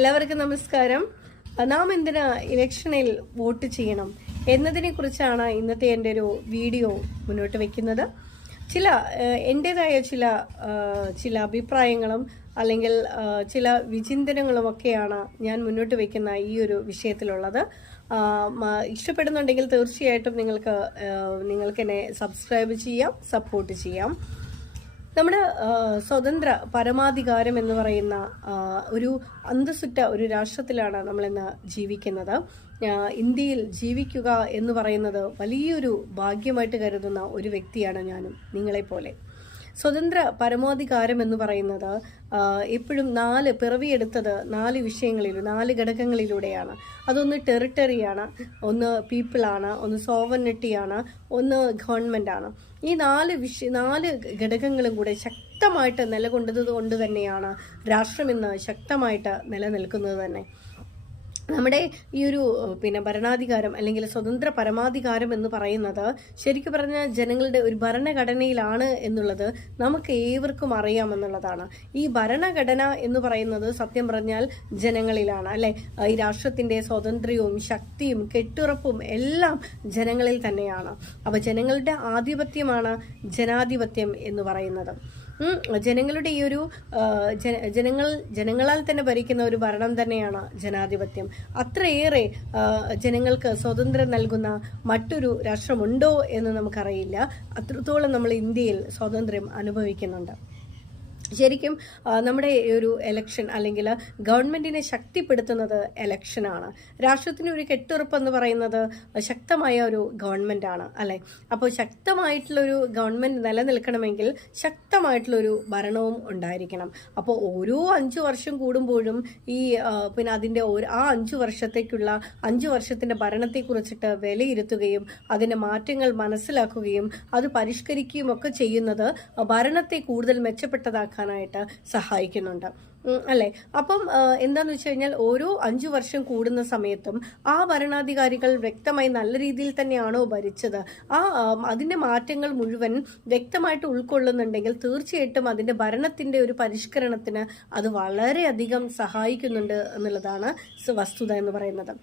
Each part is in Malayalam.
എല്ലാവർക്കും നമസ്കാരം. നാം എന്തിനാ ഇലക്ഷനിൽ വോട്ട് ചെയ്യണം എന്നതിനെ കുറിച്ചാണ് ഇന്നത്തെ എന്റെ ഒരു വീഡിയോ മുന്നോട്ട് വെക്കുന്നത്. ചില എന്റേതായ ചില ചില അഭിപ്രായങ്ങളും അല്ലെങ്കിൽ ചില വിചിന്തനങ്ങളും ഒക്കെയാണ് ഞാൻ മുന്നോട്ട് വയ്ക്കുന്ന ഈ ഒരു വിഷയത്തിലുള്ളത്. ഇഷ്ടപ്പെടുന്നുണ്ടെങ്കിൽ തീർച്ചയായിട്ടും നിങ്ങൾക്ക് നിങ്ങൾക്ക് എന്നെ സബ്സ്ക്രൈബ് ചെയ്യാം സപ്പോർട്ട് ചെയ്യാം. നമ്മുടെ സ്വതന്ത്ര പരമാധികാരം എന്ന് പറയുന്ന ഒരു അന്തസ്സുറ്റ ഒരു രാഷ്ട്രത്തിലാണ് നമ്മളിന്ന് ജീവിക്കുന്നത്. ഇന്ത്യയിൽ ജീവിക്കുക എന്ന് പറയുന്നത് വലിയൊരു ഭാഗ്യമായിട്ട് കരുതുന്ന ഒരു വ്യക്തിയാണ് ഞാനും നിങ്ങളെപ്പോലെ. സ്വതന്ത്ര പരമാധികാരം എന്ന് പറയുന്നത് എപ്പോഴും നാല് പിറവിയെടുത്തത് നാല് വിഷയങ്ങളിൽ നാല് ഘടകങ്ങളിലൂടെയാണ്. അതൊന്ന് ടെറിട്ടറിയാണ് ഒന്ന് പീപ്പിളാണ് ഒന്ന് സോവനിറ്റിയാണ് ഒന്ന് ഗവൺമെന്റ് ആണ് ഈ നാല് വിഷയ നാല് ഘടകങ്ങളും കൂടെ ശക്തമായിട്ട് നിലകൊണ്ടത് കൊണ്ട് തന്നെയാണ് രാഷ്ട്രം ഇന്ന് ശക്തമായിട്ട് നിലനിൽക്കുന്നത് തന്നെ. നമ്മുടെ ഈ ഒരു പിന്നെ ഭരണാധികാരം അല്ലെങ്കിൽ സ്വതന്ത്ര പരമാധികാരം എന്ന് പറയുന്നത് ശരിക്കും പറഞ്ഞാൽ ജനങ്ങളുടെ ഒരു ഭരണഘടനയിലാണ് എന്നുള്ളത് നമുക്ക് ഏവർക്കും അറിയാമെന്നുള്ളതാണ് ഈ ഭരണഘടന എന്ന് പറയുന്നത് സത്യം പറഞ്ഞാൽ ജനങ്ങളിലാണ് അല്ലെ? ഈ രാഷ്ട്രത്തിന്റെ സ്വാതന്ത്ര്യവും ശക്തിയും കെട്ടുറപ്പും എല്ലാം ജനങ്ങളിൽ തന്നെയാണ്. അപ്പൊ ജനങ്ങളുടെ ആധിപത്യമാണ് ജനാധിപത്യം എന്ന് പറയുന്നത്. ജനങ്ങളുടെ ഈ ഒരു ജന- ജനങ്ങൾ ജനങ്ങളാൽ തന്നെ ഭരിക്കുന്ന ഒരു ഭരണം തന്നെയാണ് ജനാധിപത്യം. അത്രയേറെ ജനങ്ങൾക്ക് സ്വാതന്ത്ര്യം നൽകുന്ന മറ്റൊരു രാഷ്ട്രമുണ്ടോ എന്ന് നമുക്കറിയില്ല. അത്രത്തോളം നമ്മൾ ഇന്ത്യയിൽ സ്വാതന്ത്ര്യം അനുഭവിക്കുന്നുണ്ട്. ശരിക്കും നമ്മുടെ ഒരു എലക്ഷൻ അല്ലെങ്കിൽ ഗവൺമെന്റിനെ ശക്തിപ്പെടുത്തുന്നത് എലക്ഷനാണ് രാഷ്ട്രത്തിന് ഒരു കെട്ടുറപ്പെന്ന് പറയുന്നത് ശക്തമായ ഒരു ഗവൺമെന്റ് ആണ് അല്ലെ? അപ്പോൾ ശക്തമായിട്ടുള്ളൊരു ഗവൺമെന്റ് നിലനിൽക്കണമെങ്കിൽ ശക്തമായിട്ടുള്ളൊരു ഭരണവും ഉണ്ടായിരിക്കണം. അപ്പോൾ ഓരോ അഞ്ച് വർഷം കൂടുമ്പോഴും ഈ പിന്നെ അതിന്റെ ആ അഞ്ച് വർഷത്തേക്കുള്ള അഞ്ച് വർഷത്തിന്റെ ഭരണത്തെക്കുറിച്ചിട്ട് വിലയിരുത്തുകയും അതിന്റെ മാറ്റങ്ങൾ മനസ്സിലാക്കുകയും അത് പരിഷ്കരിക്കുകയും ഒക്കെ ചെയ്യുന്നത് ഭരണത്തെ കൂടുതൽ മെച്ചപ്പെട്ടതാക്കാനായിട്ട് സഹായിക്കുന്നുണ്ട്. അല്ലേ? അപ്പം എന്താന്ന് വെച്ച് കഴിഞ്ഞാൽ ഓരോ അഞ്ചു വർഷം കൂടുന്ന സമയത്തും ആ ഭരണാധികാരികൾ വ്യക്തമായി നല്ല രീതിയിൽ തന്നെയാണോ ഭരിച്ചത്? ആ അതിന്റെ മാറ്റങ്ങൾ മുഴുവൻ വ്യക്തമായിട്ട് ഉൾക്കൊള്ളുന്നുണ്ടെങ്കിൽ തീർച്ചയായിട്ടും അതിന്റെ ഭരണത്തിന്റെ ഒരു പരിഷ്കരണത്തിന് അത് വളരെയധികം സഹായിക്കുന്നുണ്ട് എന്നുള്ളതാണ് വസ്തുത എന്ന് പറയുന്നത്.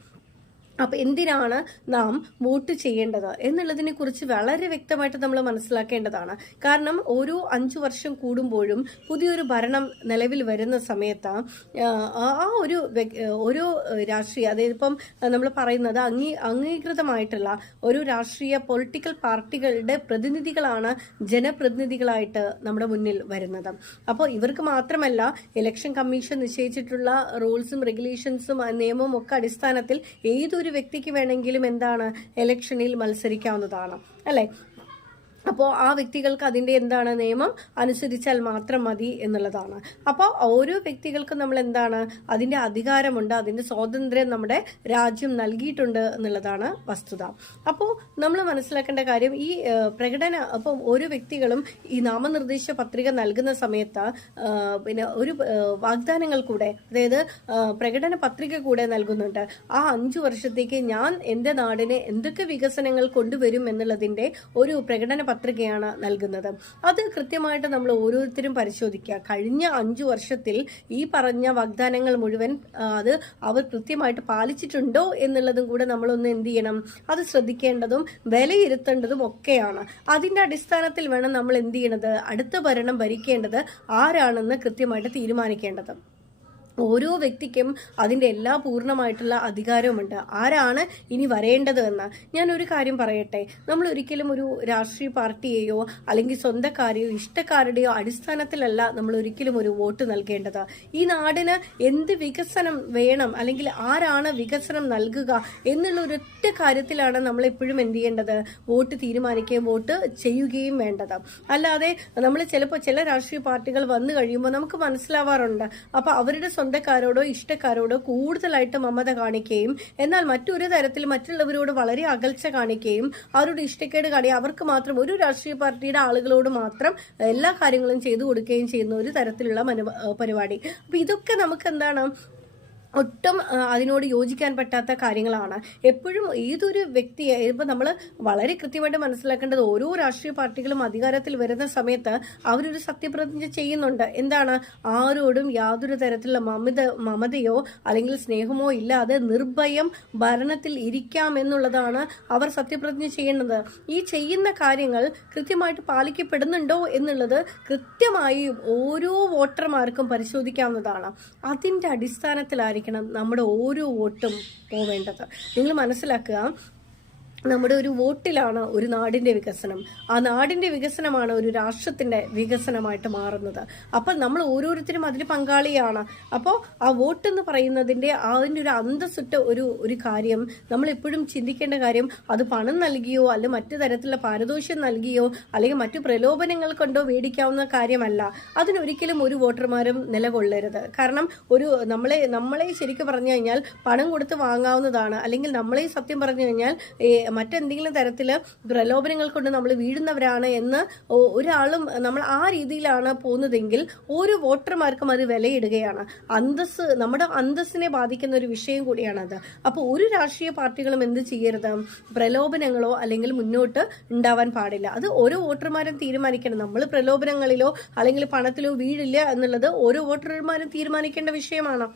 അപ്പൊ എന്തിനാണ് നാം വോട്ട് ചെയ്യേണ്ടത്? എന്നുള്ളതിനെ കുറിച്ച് വളരെ വ്യക്തമായിട്ട് നമ്മൾ മനസ്സിലാക്കേണ്ടതാണ്. കാരണം ഓരോ അഞ്ചു വർഷം കൂടുമ്പോഴും പുതിയൊരു ഭരണം നിലവിൽ വരുന്ന സമയത്ത് ആ, ഒരു ഓരോ രാഷ്ട്രീയ അതായത് ഇപ്പം നമ്മൾ പറയുന്നത് അംഗീ അംഗീകൃതമായിട്ടുള്ള ഒരു രാഷ്ട്രീയ പൊളിറ്റിക്കൽ പാർട്ടികളുടെ പ്രതിനിധികളാണ് ജനപ്രതിനിധികളായിട്ട് നമ്മുടെ മുന്നിൽ വരുന്നത്. അപ്പോൾ ഇവർക്ക് മാത്രമല്ല ഇലക്ഷൻ കമ്മീഷൻ നിശ്ചയിച്ചിട്ടുള്ള റൂൾസും റെഗുലേഷൻസും നിയമവും ഒക്കെ അടിസ്ഥാനത്തിൽ ഏതൊരു വ്യക്തിക്ക് വേണമെങ്കിലും എന്താണ് ഇലക്ഷനിൽ മത്സരിക്കാവുന്നതാണ് അല്ലെ? അപ്പോൾ ആ വ്യക്തികൾക്ക് അതിന്റെ എന്താണ് നിയമം അനുസരിച്ചാൽ മാത്രം മതി എന്നുള്ളതാണ്. അപ്പോൾ ഓരോ വ്യക്തികൾക്കും നമ്മൾ എന്താണ് അതിന്റെ അധികാരമുണ്ട് അതിന്റെ സ്വാതന്ത്ര്യം നമ്മുടെ രാജ്യം നൽകിയിട്ടുണ്ട് എന്നുള്ളതാണ് വസ്തുത. അപ്പോൾ നമ്മൾ മനസ്സിലാക്കേണ്ട കാര്യം ഈ പ്രകടന അപ്പം ഓരോ വ്യക്തികളും ഈ നാമനിർദ്ദേശ പത്രിക നൽകുന്ന സമയത്ത് പിന്നെ ഒരു വാഗ്ദാനങ്ങൾ കൂടെ അതായത് പ്രകടന പത്രിക കൂടെ നൽകുന്നുണ്ട്. ആ അഞ്ചു വർഷത്തേക്ക് ഞാൻ എന്റെ നാടിനെ എന്തൊക്കെ വികസനങ്ങൾ കൊണ്ടുവരും എന്നുള്ളതിന്റെ ഒരു പ്രകടന പത്രികയാണ് നൽകുന്നത്. അത് കൃത്യമായിട്ട് നമ്മൾ ഓരോരുത്തരും പരിശോധിക്കുക. കഴിഞ്ഞ അഞ്ചു വർഷത്തിൽ ഈ പറഞ്ഞ വാഗ്ദാനങ്ങൾ മുഴുവൻ അത് അവർ കൃത്യമായിട്ട് പാലിച്ചിട്ടുണ്ടോ എന്നുള്ളതും കൂടെ നമ്മളൊന്ന് എന്ത് ചെയ്യണം? അത് ശ്രദ്ധിക്കേണ്ടതും വിലയിരുത്തേണ്ടതും ഒക്കെയാണ്. അതിന്റെ അടിസ്ഥാനത്തിൽ വേണം നമ്മൾ എന്ത് ചെയ്യണത്? അടുത്ത ഭരണം ഭരിക്കേണ്ടത് ആരാണെന്ന് കൃത്യമായിട്ട് തീരുമാനിക്കേണ്ടത്. ഓരോ വ്യക്തിക്കും അതിന്റെ എല്ലാ പൂർണമായിട്ടുള്ള അധികാരവുമുണ്ട്. ആരാണ് ഇനി വരേണ്ടത് എന്ന്? ഞാനൊരു കാര്യം പറയട്ടെ. നമ്മൾ ഒരിക്കലും ഒരു രാഷ്ട്രീയ പാർട്ടിയെയോ അല്ലെങ്കിൽ സ്വന്തക്കാരെയോ ഇഷ്ടക്കാരുടെയോ അടിസ്ഥാനത്തിലല്ല നമ്മൾ ഒരിക്കലും ഒരു വോട്ട് നൽകേണ്ടത്. ഈ നാടിന് എന്ത് വികസനം വേണം അല്ലെങ്കിൽ ആരാണ് വികസനം നൽകുക എന്നുള്ള ഒരൊറ്റ കാര്യത്തിലാണ് നമ്മൾ എപ്പോഴും എന്ത് ചെയ്യേണ്ടത്? വോട്ട് തീരുമാനിക്കുകയും വോട്ട് ചെയ്യുകയും വേണ്ടത്. അല്ലാതെ നമ്മൾ ചിലപ്പോൾ ചില രാഷ്ട്രീയ പാർട്ടികൾ വന്നു കഴിയുമ്പോൾ നമുക്ക് മനസ്സിലാവാറുണ്ട്. അപ്പോൾ അവരുടെ സ്വന്തക്കാരോടോ ഇഷ്ടക്കാരോടോ കൂടുതലായിട്ട് മമത കാണിക്കുകയും എന്നാൽ മറ്റൊരു തരത്തിൽ മറ്റുള്ളവരോട് വളരെ അകൽച്ച കാണിക്കുകയും അവരുടെ ഇഷ്ടക്കേട് കാണി അവർക്ക് മാത്രം ഒരു രാഷ്ട്രീയ പാർട്ടിയുടെ ആളുകളോട് മാത്രം എല്ലാ കാര്യങ്ങളും ചെയ്തു കൊടുക്കുകയും ചെയ്യുന്ന ഒരു തരത്തിലുള്ള പരിപാടി. അപ്പൊ ഇതൊക്കെ നമുക്ക് എന്താണ് ഒട്ടും അതിനോട് യോജിക്കാൻ പറ്റാത്ത കാര്യങ്ങളാണ്. എപ്പോഴും ഏതൊരു വ്യക്തിയെ ഇപ്പം നമ്മൾ വളരെ കൃത്യമായിട്ട് മനസ്സിലാക്കേണ്ടത് ഓരോ രാഷ്ട്രീയ പാർട്ടികളും അധികാരത്തിൽ വരുന്ന സമയത്ത് അവരൊരു സത്യപ്രതിജ്ഞ ചെയ്യുന്നുണ്ട്. എന്താണ്? ആരോടും യാതൊരു തരത്തിലുള്ള മമത മമതയോ അല്ലെങ്കിൽ സ്നേഹമോ ഇല്ലാതെ നിർഭയം ഭരണത്തിൽ ഇരിക്കാം എന്നുള്ളതാണ് അവർ സത്യപ്രതിജ്ഞ ചെയ്യേണ്ടത്. ഈ ചെയ്യുന്ന കാര്യങ്ങൾ കൃത്യമായിട്ട് പാലിക്കപ്പെടുന്നുണ്ടോ എന്നുള്ളത് കൃത്യമായി ഓരോ വോട്ടർമാർക്കും പരിശോധിക്കാവുന്നതാണ്. അതിന്റെ അടിസ്ഥാനത്തിലായിരിക്കണം നമ്മുടെ ഓരോ വോട്ടും പോവേണ്ടത്. നിങ്ങൾ മനസ്സിലാക്കുക നമ്മുടെ ഒരു വോട്ടിലാണ് ഒരു നാടിന്റെ വികസനം. ആ നാടിന്റെ വികസനമാണ് ഒരു രാഷ്ട്രത്തിന്റെ വികസനമായിട്ട് മാറുന്നത്. അപ്പോൾ നമ്മൾ ഓരോരുത്തരും അതിൽ പങ്കാളിയാണ്. അപ്പോൾ ആ വോട്ട് എന്ന് പറയുന്നതിന്റെ അതിന്റെ ഒരു അന്തസ്സുറ്റ ഒരു ഒരു കാര്യം നമ്മൾ എപ്പോഴും ചിന്തിക്കേണ്ട കാര്യം അത് പണം നൽകിയോ അല്ല മറ്റു തരത്തിലുള്ള പാരിതോഷ്യം നൽകിയോ അല്ലെങ്കിൽ മറ്റു പ്രലോഭനങ്ങൾ കൊണ്ടോ മേടിക്കാവുന്ന കാര്യമല്ല. അതിനൊരിക്കലും ഒരു വോട്ടർമാരും നിലകൊള്ളരുത്. കാരണം ഒരു നമ്മളെ നമ്മളെ ശരിക്കും പറഞ്ഞു കഴിഞ്ഞാൽ പണം കൊടുത്ത് വാങ്ങാവുന്നതാണ്. അല്ലെങ്കിൽ നമ്മളെ സത്യം പറഞ്ഞു കഴിഞ്ഞാൽ മറ്റെന്തെങ്കിലും തരത്തിൽ പ്രലോഭനങ്ങൾ കൊണ്ട് നമ്മൾ വീഴുന്നവരാണ് എന്ന് ഒരാളും നമ്മൾ ആ രീതിയിലാണ് പോകുന്നതെങ്കിൽ ഓരോ വോട്ടർമാർക്കും അത് വിലയിടുകയാണ്. അന്തസ് നമ്മുടെ അന്തസ്സിനെ ബാധിക്കുന്ന ഒരു വിഷയം കൂടിയാണത്. അപ്പോൾ ഒരു രാഷ്ട്രീയ പാർട്ടികളും എന്ത് ചെയ്യരുത്? പ്രലോഭനങ്ങളോ അല്ലെങ്കിൽ മുന്നോട്ട് ഉണ്ടാവാൻ പാടില്ല. അത് ഓരോ വോട്ടർമാരും തീരുമാനിക്കണം. നമ്മൾ പ്രലോഭനങ്ങളിലോ അല്ലെങ്കിൽ പണത്തിലോ വീഴില്ല എന്നുള്ളത് ഓരോ വോട്ടർമാരും തീരുമാനിക്കേണ്ട വിഷയമാണ്.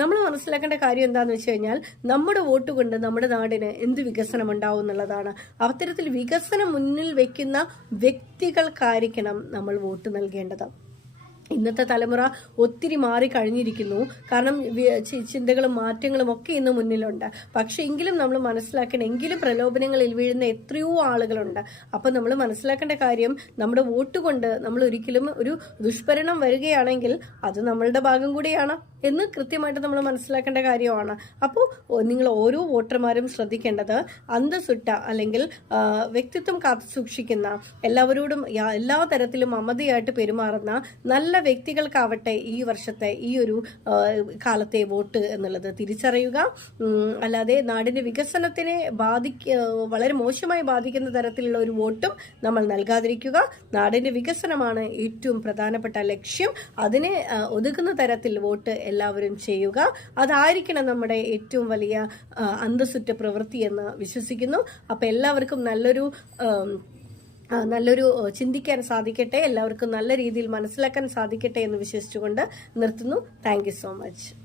നമ്മൾ മനസ്സിലാക്കേണ്ട കാര്യം എന്താണെന്ന് വെച്ച് കഴിഞ്ഞാൽ നമ്മുടെ വോട്ട് കൊണ്ട് നമ്മുടെ നാടിന് എന്ത് വികസനം ഉണ്ടാവും എന്നുള്ളതാണ്. അത്തരത്തിൽ വികസനം മുന്നിൽ വെക്കുന്ന വ്യക്തികൾക്കായിരിക്കണം നമ്മൾ വോട്ട് നൽകേണ്ടത്. ഇന്നത്തെ തലമുറ ഒത്തിരി മാറി കഴിഞ്ഞിരിക്കുന്നു. കാരണം ചിന്തകളും മാറ്റങ്ങളും ഒക്കെ ഇന്ന് മുന്നിലുണ്ട്. പക്ഷെ എങ്കിലും നമ്മൾ മനസ്സിലാക്കണം എങ്കിലും പ്രലോഭനങ്ങളിൽ വീഴുന്ന എത്രയോ ആളുകളുണ്ട്. അപ്പം നമ്മൾ മനസ്സിലാക്കേണ്ട കാര്യം നമ്മുടെ വോട്ട് കൊണ്ട് നമ്മൾ ഒരിക്കലും ഒരു ദുഷ്പരിണം വരികയാണെങ്കിൽ അത് നമ്മളുടെ ഭാഗം കൂടിയാണ് എന്ന് കൃത്യമായിട്ട് നമ്മൾ മനസ്സിലാക്കേണ്ട കാര്യമാണ്. അപ്പോൾ നിങ്ങൾ ഓരോ വോട്ടർമാരും ശ്രദ്ധിക്കേണ്ടത് അന്തസുട്ട അല്ലെങ്കിൽ വ്യക്തിത്വം കാത്തു സൂക്ഷിക്കുന്ന എല്ലാവരോടും എല്ലാ തരത്തിലും അമതിയായിട്ട് പെരുമാറുന്ന നല്ല വ്യക്തികൾക്കാവട്ടെ ഈ വർഷത്തെ ഈ ഒരു കാലത്തെ വോട്ട് എന്നുള്ളത് തിരിച്ചറിയുക. അല്ലാതെ നാടിന്റെ വികസനത്തിനെ ബാധിക്ക വളരെ മോശമായി ബാധിക്കുന്ന തരത്തിലുള്ള ഒരു വോട്ടും നമ്മൾ നൽകാതിരിക്കുക. നാടിന്റെ വികസനമാണ് ഏറ്റവും പ്രധാനപ്പെട്ട ലക്ഷ്യം. അതിനെ ഒതുക്കുന്ന തരത്തിൽ വോട്ട് എല്ലാവരും ചെയ്യുക. അതായിരിക്കണം നമ്മുടെ ഏറ്റവും വലിയ അന്തസ്സുറ്റ പ്രവൃത്തി എന്ന് വിശ്വസിക്കുന്നു. അപ്പം എല്ലാവർക്കും നല്ലൊരു നല്ലൊരു ചിന്തിക്കാൻ സാധിക്കട്ടെ എല്ലാവർക്കും നല്ല രീതിയിൽ മനസ്സിലാക്കാൻ സാധിക്കട്ടെ എന്ന് വിശ്വസിച്ചുകൊണ്ട് നിർത്തുന്നു. Thank so much.